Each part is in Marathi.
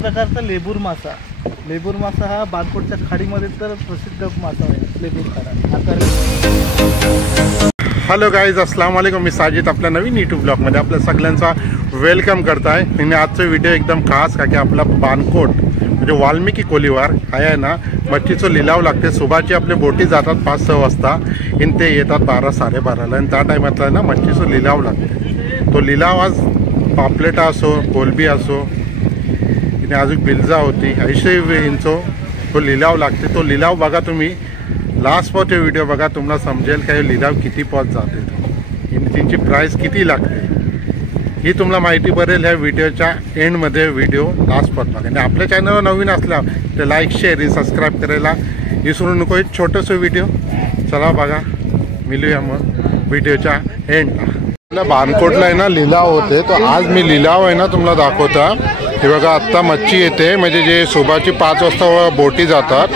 प्रकारचा लेबूर मासा. लेबूर मासा हा बानकोटच्या खाडीमध्ये तर प्रसिद्ध मासा आहे. लेबूर खाडा. हॅलो गाईज, अस्सलाम वालेकुम. मी साजिद आपल्या नवीन यूट्यूब ब्लॉगमध्ये आपल्या सगळ्यांचा वेलकम करताय. आणि आजचा व्हिडिओ एकदम खास का की आपला बानकोट म्हणजे वाल्मिकी कोलीवार आहे ना, मच्छीचं लिलाव लागते. सुबाची आपले बोटी जातात 5-6 वाजता आणि ते येतात 12-12:30 आणि त्या टायमातला ना मच्छीचं लिलाव लागते. तो लिलाव आज पापलेटा असो, कोलबी असो आणि अजून बिल्जा होती 80 इंचो तो लिलाव लागते. तो लिलाव बघा तुम्ही, लास्ट पाव ते व्हिडिओ बघा, तुम्हाला समजेल का हे लिलाव किती पॉट जाते आणि त्यांची प्राईस किती लागते ही तुम्हाला माहिती पडेल ह्या व्हिडिओच्या एंडमध्ये. व्हिडिओ लास्ट पार्ट बघा आणि आपल्या चॅनलवर नवीन असला तर लाईक शेअर आणि सबस्क्राईब करायला विसरू नको. एक छोटंसं व्हिडिओ चला बघा, मिळूया मग व्हिडिओच्या एंडला. आपल्या बानकोटला आहे ना लिलाव होते, तो आज मी लिलाव आहे ना तुम्हाला दाखवता. हे बघा, आत्ता मच्छी येते म्हणजे जे सुबाची 5 वाजता बोटी जातात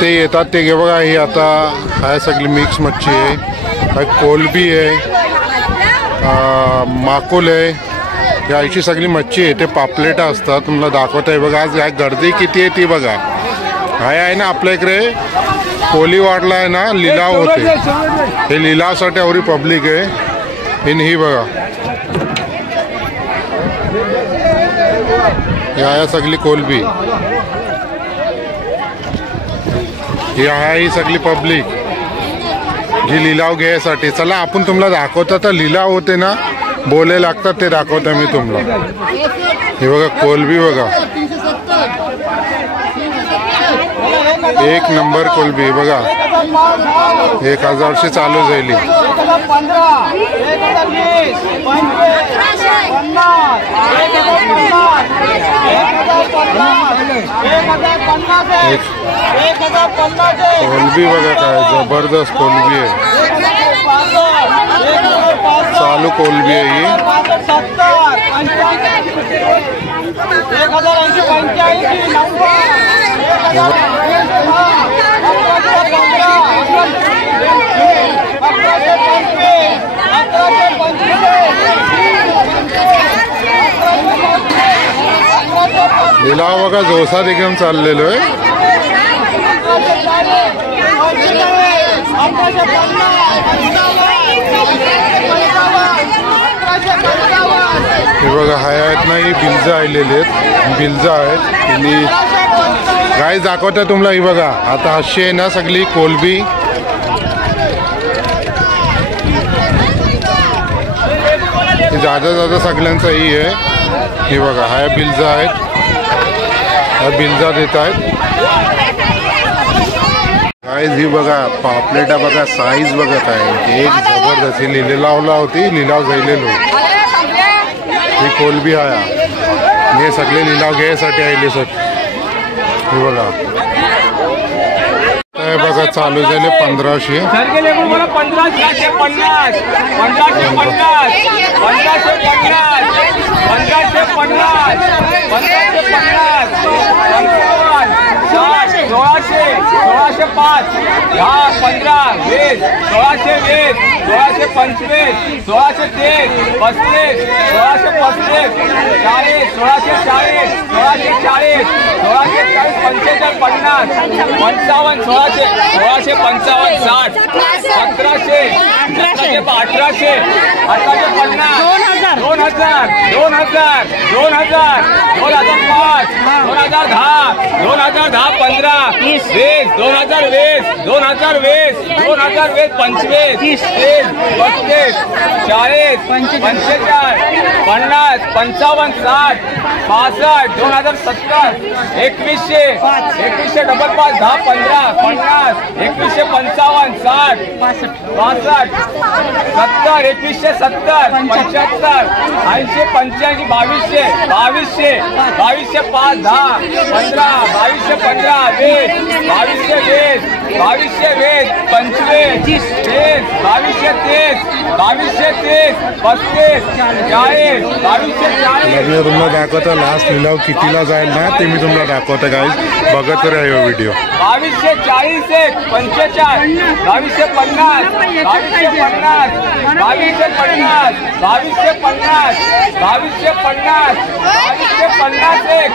ते येतात. ते घे बघा, ही आता आहे सगळी मिक्स मच्छी आहे, कोलबी आहे, माकुल आहे, या अशी सगळी मच्छी आहे. ते पापलेटा असतात तुम्हाला दाखवत आहे. बघा आज गर्दी किती आहे ती बघा. आहे ना आपल्या इकडे कोलीवाडला आहे ना लिलाव होते, हे लिलावासाठी एवढी पब्लिक आहे. इन ही बघा, या सगळी कोलबी, ही आहे ही सगळी पब्लिक जी लिलाव घ्यायसाठी. चला आपण तुम्हाला दाखवता, तर लिलाव होते ना बोले लागतात ते दाखवता मी तुम्हाला. हे बघा कोलबी बघा, 1 नंबर कोलबी बघा, 1000 चालू झाली. कोलबी बघा काय जबरदस्त कोलबी आहे, चालू कोलबी आहे ही. लिलाव बघा जोसात एकदम चाललेलो आहे. हे बघा हाय आहेत ना, ही बिल्जा आलेली आहेत, बिल्जा आहेत आणि गाय दाखवता तुम्हाला. ही बघा आता अशी आहे ना सगळी कोलबी, जादा सगळ्यांचा ही आहे. हे बघा हाय बिल्जा आहेत, ह्या बिल्जा देत आहेत. साईज ही बघा, पापलेटा बघा, साईज बघा काय एक जबरदस्त. ही लिलावला होती, लिलाव जायलेलो. ही कोलबी आहे, हे सगळे लिलाव घ्यायसाठी आले सर. हे बघा काय बघा चालू झाले 1500. 2220 25 30 2230 2230 35 40 2240 मी तुम्हाला दाखवतो लास्ट लिलाव कितीला जाईल ना ते मी तुम्हाला दाखवतो गाईज बघत राहा हा व्हिडिओ 2240 एक 45 2250 2250 2250 2250 2250 एक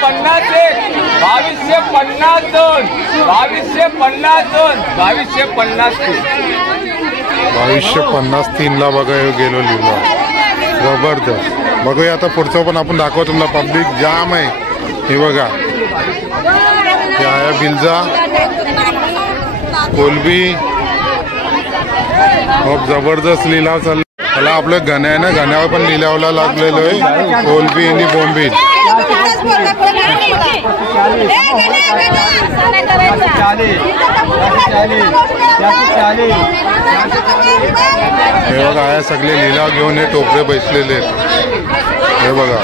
2250 एक 2250 दोन 2250 ला बघा गेलो लिहिलं जबरदस्त. बघूया आता पुढचं पण आपण दाखवतो तुम्हाला. पब्लिक जाम आहे हे बघा. हे आहे बिल्जा कोलबी खूप जबरदस्त लिलाव चालला. त्याला आपलं गण्या आहे ना गण्यावर पण लिलावला लागलेलो आहे कोलबी आणि बोंबील. हे बघा आहे सगळे लिलाव घेऊन हे टोपरे बसलेले आहेत. हे बघा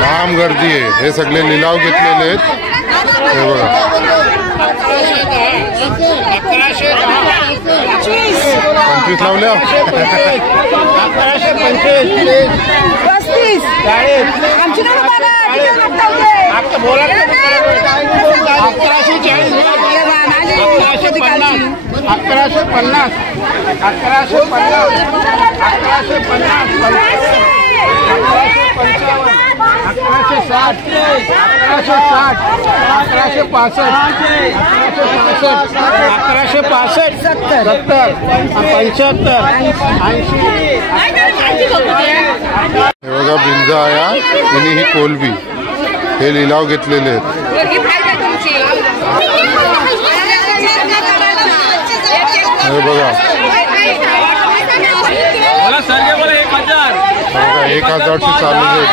जाम गर्दी आहे. हे सगळे लिलाव घेतलेले आहेत. हे बघा 25 लावल्या 75 हे बघा बिंजा आया आणि ही कोलबी हे लिलाव घेतलेले आहेत. हे बघा 1000 ची चालू आहे.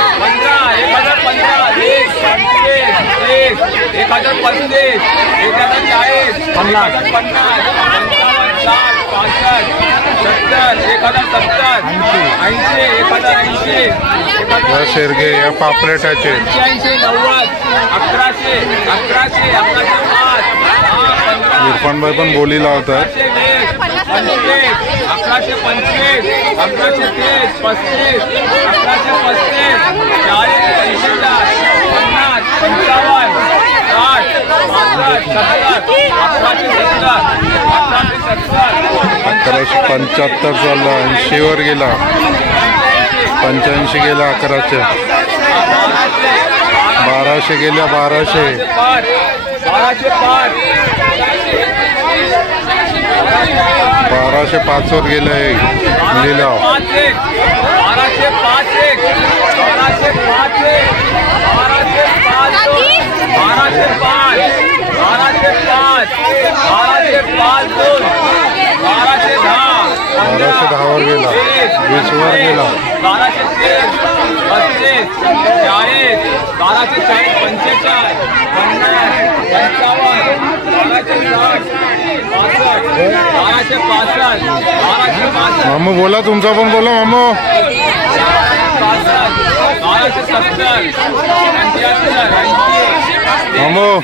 1070 शेरगे या पापलेटाचे 1100 इरफानभाई पण बोली लावतात. 1125 1130 35 1135 40 1175 चालला 80 वर गेला 85 गेला 1100 1200 गेल्या 1200 1205 वर गेलंय लिलाव 1210 वर गेला 20 वर गेला 1230 35 40 1240 45 50 मामू बोला तुमचा पण बोला मामू. 1270 मामू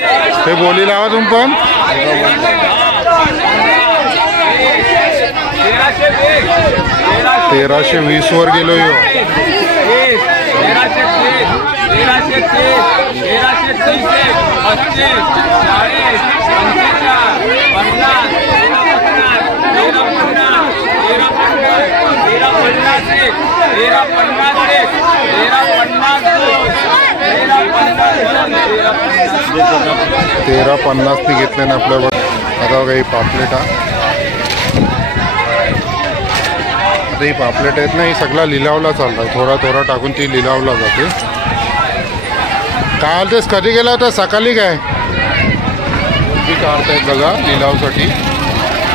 हे बोली लावा तुम पण. 1320 वर गेलो यो 1350 घेतले ना आपल्यावर. आता बघा ही पापलेट आता ही पापलेट आहेत ना ही सगळा लिलावला चालला थोडा थोडा टाकून ती लिलावला जाते. काय तेच कधी गेला होता सकाळी काय कोलबी काढतायत बघा लिलावसाठी.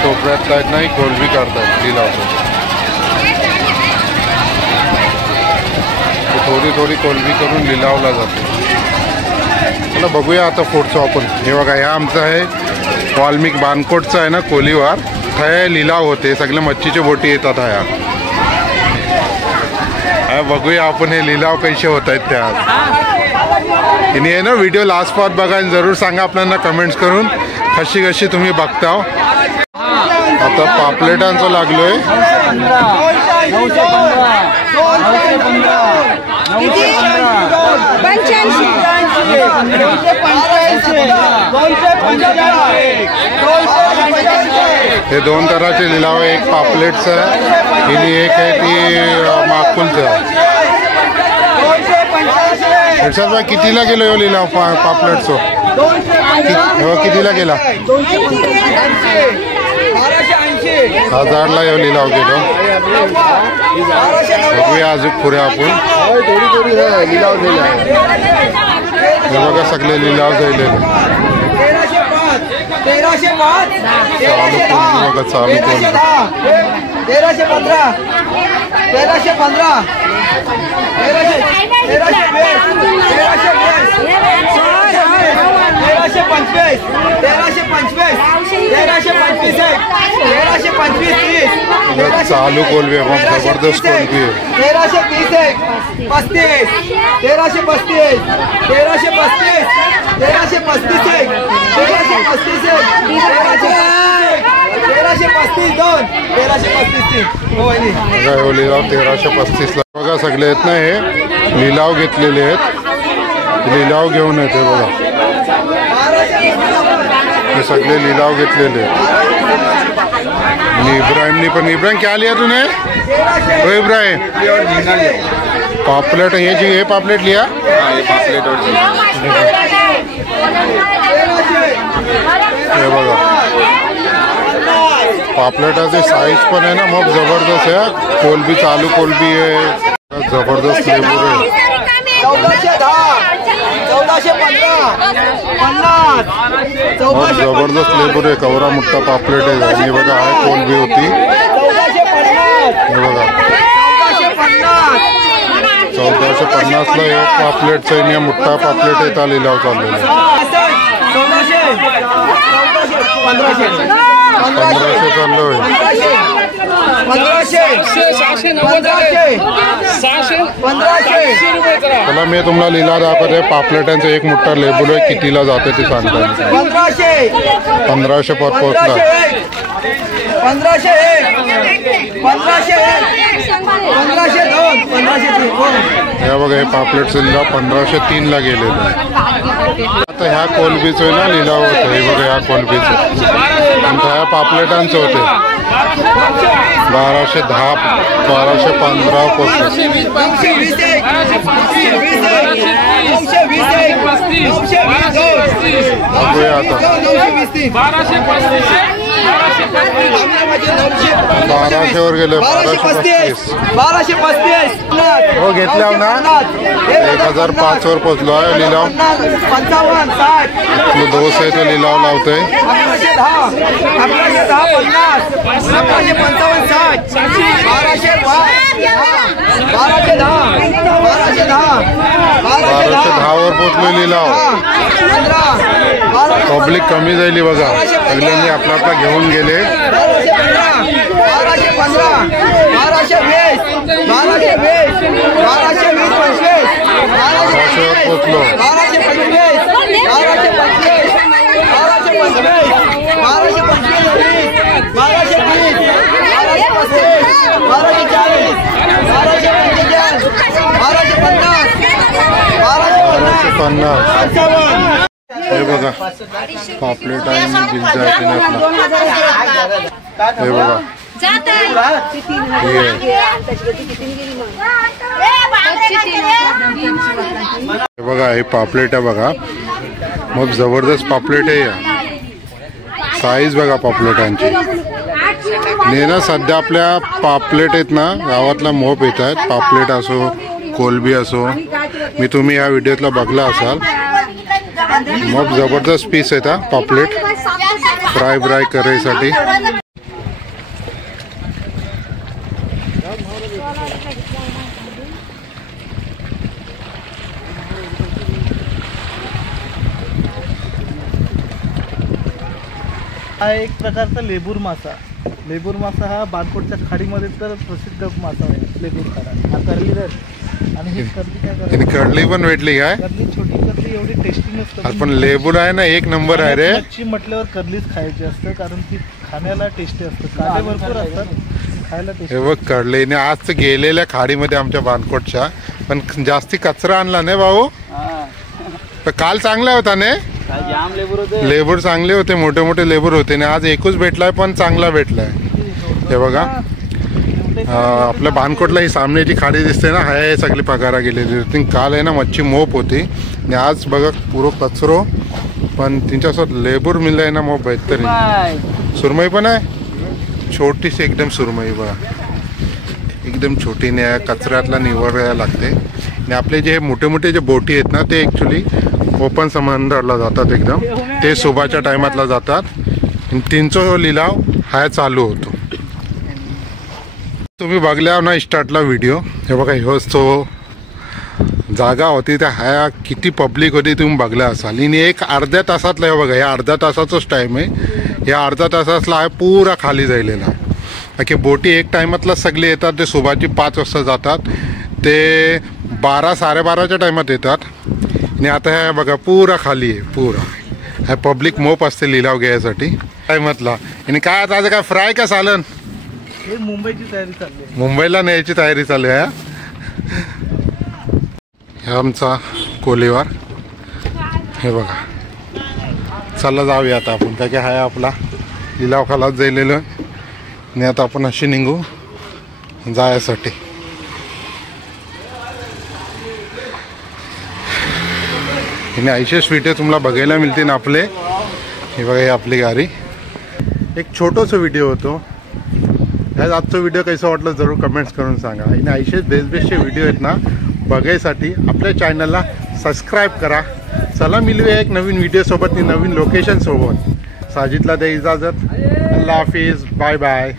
टोपऱ्यात आहेत नाही कोलबी काढतायत लिलावसाठी. थोडी थोडी कोलबी करून लिलावला जाते. चला बघूया आता पुढचं आपण. हे बघा ह्या आमचं आहे वाल्मिक बानकोटचं आहे ना कोलीवार. काय लिलाव होते सगळे मच्छीचे बोटी येतात ह्या. बघूया आपण हे लिलाव कसे होत आहेत त्यात. आणि आहे ना व्हिडिओ लास्ट पार्ट बघा आणि जरूर सांगा आपल्याला कमेंट्स करून कशी कशी तुम्ही बघता. आता पापलेटांचं लागलोय. हे दोन तराचे लिलाव आहे. एक पापलेटचं आहे आणि एक आहे ती माकुलचं. भाई कितीला गेलो हो लिलाव पापलेटचं? कितीला गेला? 1000ला लिलाव गेलो. बघूया अजून पुढे आपण. हे बघा सगळे लिलाव जाईल. चालू कोण 1315 1315 चालू कोलबी आहे. मग जबरदस्त कोलबी आहे. 1320 1335 1335 1335 लिलाव 1335ला. बघा सगळे आहेत ना हे लिलाव घेतलेले आहेत. लिलाव घेऊन येते बघा. हे सगळे लिलाव घेतलेले आहेत. इब्राहिमनी पण. इब्राहिम क्या लिया तूने? ओ इब्राहिम पापलेट. हे पापलेट लिया. हे बघा पापलेटाचे साईज पण आहे ना मग जबरदस्त आहे. कोलबी चालू कोलबी आहे. जबरदस्त लेबूर आहे. 1415 जबरदस्त लेबूर आहे. कवरा मोठा पापलेट आहे. आणि बघा आहे कोलबी होती. हे बघा 1450ला एक पापलेटचा आणि मोठा पापलेट आहे. त्या लिलाव चाललेला 1500 चाललो आहे. 1500 चला मी तुम्हाला लिलाव दाखवते. पापलेटांचं एक मोठा लेबूल आहे. कितीला जाते ते सांगता. 1500 पर पोचला. 1502 हे बघा हे पापलेटचं लिलाव 1503ला गेलेलं आहे. आता ह्या कोलबीचं ना लिलाव होतं. हे बघा ह्या कोलबीचं आणि ह्या पापलेटांचं होते. 1210 1215 पोचले. बघूया आता 1200 वर गेले. 1235 हो घेतल्या ना. 1005 वर पोचलो आहे. लिलाव 55 60 दोस्त आहे तो लिलाव लावतोय. 1210 वर पोचलो लिलाव. पब्लिक कमी झाली बघा. सगळ्यांनी आपला आपला घेऊन गेले. 1200 वर पोचलो. 1250. हे बघा पापलेट आहे. बिल जायचे ना हे बघा. हे बघा हे पापलेट आहे बघा. मग जबरदस्त पापलेट आहे. या साईज बघा पापलेटांची. ने ना सध्या आपल्या पापलेट आहेत ना गावातला मोप येत आहेत. पापलेट असो कोलबी असो. मी तुम्ही ह्या व्हिडिओतला बघला असाल. मग जबरदस्त पीस आहेत हा पापलेट. फ्राय ब्राय करायसाठी. हा एक प्रकारचा लेबूर मासा. लेबूर मासा हा बानकोटच्या खाडीमध्ये तर प्रसिद्ध मासा आहे. लेबूर खाडा हा करली. आणि ही करली काय कडली पण भेटली काय? करली छोटी करली ती एवढी टेस्टी नसतं. आज पण लेबूर आहे ना एक नंबर आहे रे. मच्छी म्हटल्यावर कर्लीच खायची असतं कारण ती खाण्याला टेस्टी असतं. काटे भरपूर असतात, खायला टेस्टी. हे बघ कडलेने आज गेलेल्या खाडीमध्ये आमच्या बानकोटच्या, पण जास्ती कचरा आणला नाही भाऊ. तर काल चांगला होता ने जाम लेबर होते. लेबर चांगले होते, मोठे मोठे लेबर होते ना. आज एकच भेटलाय पण चांगला भेटलाय. हे बघा आपल्या बानकोटला ही सामनेची खाडी दिसते ना, हाय सगळी पगारा गेलेली होती. काल आहे ना मच्छी मोप होती आणि आज बघा पुरो कचरो, पण त्यांच्यासोबत लेबर मिळालंय ना मोप बेहतरीन. सुरमई पण आहे, छोटीशी एकदम सुरमई बघा, एकदम छोटी नाही, कचऱ्यातला निवडायला लागते. आणि आपले जे मोठे मोठे जे बोटी आहेत ना ते ॲक्च्युली ओपन समुद्राला जातात एकदम, ते सुबाच्या टायमातला जातात. आणि त्यांचा लिलाव हा चालू होतो. तुम्ही बघल्या ना स्टार्टला व्हिडिओ, हे बघा ह्योच तो जागा होती, त्या ह्या किती पब्लिक होती तुम्ही बघल्या असाल. आणि एक अर्ध्या तासातला हे बघा, या अर्ध्या तासाचाच टाईम आहे. या अर्ध्या तासातला आहे पुरा खाली जायलेला आहे. की बोटी एक टायमातला सगळे येतात, ते सुबाची 5 वाजता जातात, ते 12-12:30च्या टायमात येतात. आणि आता ह्या बघा पुरा खाली आहे, पुरा ह्या पब्लिक मोप असते लिलाव घ्यायसाठी टायमातला. आणि काय आता काय फ्राय का सालन, हे मुंबईची तयारी चालली आहे. मुंबईला न्यायची तयारी चालू आहे. हे आमचा कोलीवार, हे बघा. चला जाऊया आता आपण, काय काय आहे आपला लिलाव खालाच जायलेलं. आणि आता आपण अशी निघू जायसाठी. आणि ऐशे स्वीटे तुम्हाला बघायला मिळते ना आपले. हे बघा, ही आपली गाडी. एक छोटंसं व्हिडिओ होतो. ह्याच आजचा व्हिडिओ कसा वाटलं जरूर कमेंट्स करून सांगा. आणि ऐशेच बेस्ट व्हिडिओ आहेत ना बघायसाठी आपल्या चॅनलला सबस्क्राईब करा. चला मिळूया एक नवीन व्हिडिओसोबत, नवीन लोकेशनसोबत. साजिदला द्या इजाजत. अल्लाह हाफिज, बाय बाय.